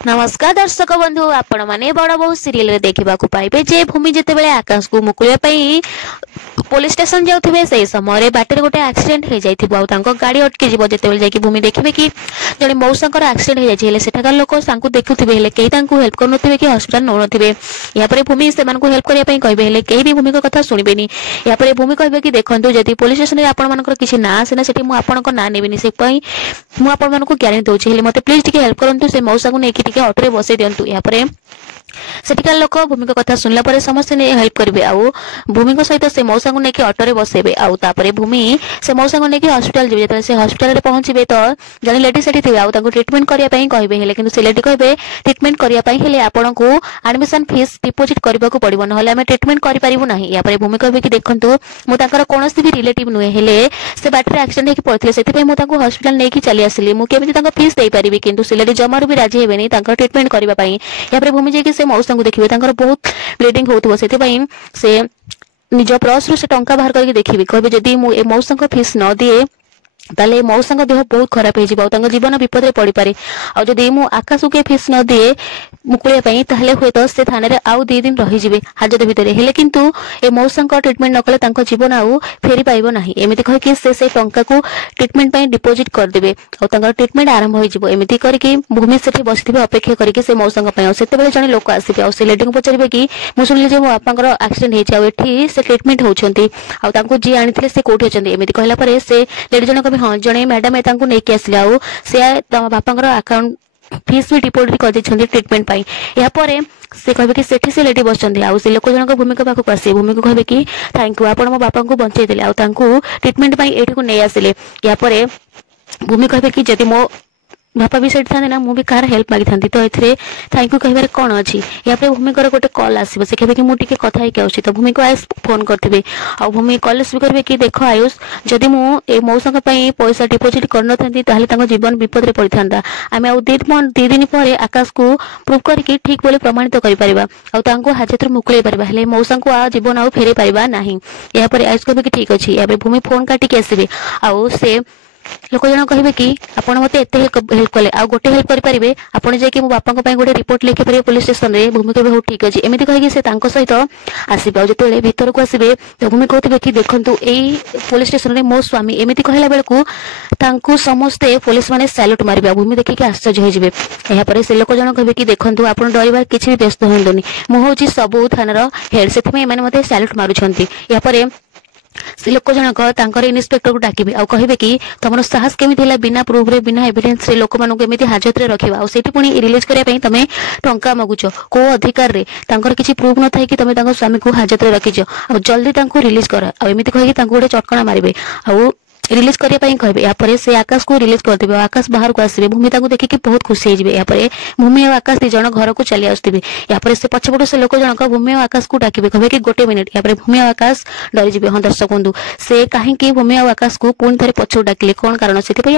नमस्कार दर्शक बंधु आपण माने बड़ बहु सीरियल देखा पाइबे जे भूमि जिते आकाश को मुकुलिया पुलिस स्टेशन जाउथिबे से समय बाटर गोटे एक्सीडेंट हो जाइथिबो गाड़ी अटकी जिवो जेतेबेले जाकी भूमि देखिबे कि जने मौसांकर एक्सीडेंट हो जाइछि सेठाकार लोक सांकु देखुथिबे हेले केही तांकु हेल्प करनथिबे कि हॉस्पिटल न नथिबे या परे भूमि से मानको हेल्प करिया पई कहबे हेले केही भी भूमि को कथा सुनिबेनी या परे भूमि कहबे कि देखंतु जदी पुलिस स्टेशन रे आपण मानकर किछि ना आसेना सेठी मु आपनको ना नेबिनी से पई मु आपण मानको ग्यारंटी दोछि हेले मते प्लीज टिके हेल्प करंतु से मौसा को नेकी टिके ऑटो रे बसै दियंतु या परे सेठिकार लोक भूमि को कथा सुनला परे समस्त ने हेल्प करिवे आउ भूमि को सहित से मौसा को नेकी ऑटो रे बसेबे आउ तापरे भूमि से मौसा को नेकी हॉस्पिटल जिवे त से हॉस्पिटल रे पहुंचीबे तो जने लेडी सेठी थिबे आउ ताको ट्रीटमेंट करिया पई कहबे हेले किंतु से लेडी कहबे ट्रीटमेंट करिया पई हेले आपनको एडमिशन फीस डिपॉजिट करबा को पड़िबो न हले हम ट्रीटमेंट करि परिबो नाही या परे भूमि कहबे कि देखंतु मु ताकर कोनोसी भी रिलेटिव नुए हेले से बाटरे एक्सीडेंट हेकी पड़थिले सेति पई मु ताको हॉस्पिटल नेकी चली आसिली मु केमिति ताको फीस देई परिबे किंतु से लेडी जमारू भी राजी हेबेनी ताकर ट्रीटमेंट करबा पई या परे भूमि जे कि से मौसा को देखिबे ताकर बहुत ब्लीडिंग होतबो सेति पई से निज पर्स रु से टंका बाहर करके देखिबे कहबे जदी मु ए मौसा को फीस न दिए ताले मौसा देह बहुत खराब हो जाए जीवन विपद में पड़ पारे आ जदि मु आकाश के फीस न दिए मुकुलिया पई ताले हुए तो से थाने रे आउ 2 दिन रही जिवे हाजत भितर हेले किंतु ए मौसा ट्रीटमेंट न कले तांको जीवन आउ फेरी पाइबो नाही एमिति कह कि से टंका को ट्रीटमेंट पई डिपॉजिट कर देबे आ तांको ट्रीटमेंट आरंभ हो जिवो एमिति करके भूमि सेठी बसिथिबे अपेक्षा करके से मौसा पई आ सेते बेले जने लोक आसीबे आ से लेडी को पचारिबे कि मु सुनिले जे मो बापांकर एक्सीडेंट हेछि आ एठी से ट्रीटमेंट होछंती आ तांको जी आनिथिले से कोठी अछंती एमिति कहला परे से लेडी जने कबे हां जने मैडम ए तांको नेकी आसिले आ से बापांकर अकाउंट फीस भी डिपॉजिट कर दी ट्रीटमेंट पाई या परे से कहबे कि सेठी से लेडी बसचंदी आ से लोक जनक भूमि को पाखु आसी भूमि को कहबे कि थैंक यू आपण मो बापा को बंचै देले आ तांको ट्रीटमेंट पाई एठी को नै आसिले या परे भूमि कहबे कि जदि मो बापा भी सेठी थाने ना मु भी कार हेल्प मागी थांती तो एथरे थैंक यू कहबार कोन अछि या पे भूमि कर गोटे कॉल आसीबो से कहबे कि मु टिके कथा हे के आउछि तो भूमि को आइस फोन करथिबे आ भूमि कॉल भी करबे कि देखो आयुष जदि मु ए मौसा का पई पैसा डिपॉजिट करन थांती ताले तांको जीवन विपद रे पड़ी थांता आमे आ 2 दिन परे आकाश को प्रूव करके ठीक बोले प्रमाणित करि परिबा आ तांको हाजत रे मुकुले परिबा हेले मौसा को आ जीवन आ फेरे परिबा नाही या पर आयुष कहबे कि ठीक अछि या पे भूमि फोन काटी के आसीबे आ से लोक जन कहबे कि आपण मते एते हेल्प कले आ गोटे हेल्प करि परिबे आपण जे कि मो बापा को पई गोटे रिपोर्ट लिखि परिबे पुलिस स्टेशन रे भूमि कहबे हो ठीक अछि एमिति कहि कि से तांको सहित आसीबे जते भीतर को आसीबे तो भूमि कहथिबे कि देखंतु एई पुलिस स्टेशन रे मो स्वामी एमिति कहला बेलकु तांको समस्त पुलिस माने सैल्यूट मारिबे भूमि देखि कि आश्चर्य हो जिवे एहा परे से लोक जन कहबे कि देखंतु आपण डरिबार किछि भी व्यस्त होंदोनी मो होची सबु थानार हेड सेथि माने मते सैल्यूट मारुछंती या परे से लोक जनक तांकर इन्स्पेक्टर को डाकिबे आ कहबे कि तमरो साहस केमिति हला बिना प्रूफ रे बिना एविडेंस रे लोक मानु केमिति हाजत रे रखिबा आ सेठी पुनी रिलीज करिया पई तमे टंका मगुचो को अधिकार रे तांकर किछि प्रूफ न थाई कि तमे तांको स्वामी को हाजत रे रखिजो आ जल्दी तांको रिलीज कर आ एमिति कहि कि तांको गोटे चटकणा मारिबे आ रिलीज करिया पई कहबे या परे से आकाश को रिलीज कर देबे आकाश बाहर को आसीबे भूमि ताको देखि कि बहुत खुशी हो जिवे या परे भूमि और आकाश 2 जण घर को चली आस्थिबे या परे से पछपटो से लोक जनक भूमि और आकाश को डाकिबे कहबे कि गोटे मिनिट या परे भूमि और आकाश डरि जिवे हां दर्शक बंधु से काहे कि भूमि और आकाश को पुन थरे पछो डाकिले कोन कारण सेति पई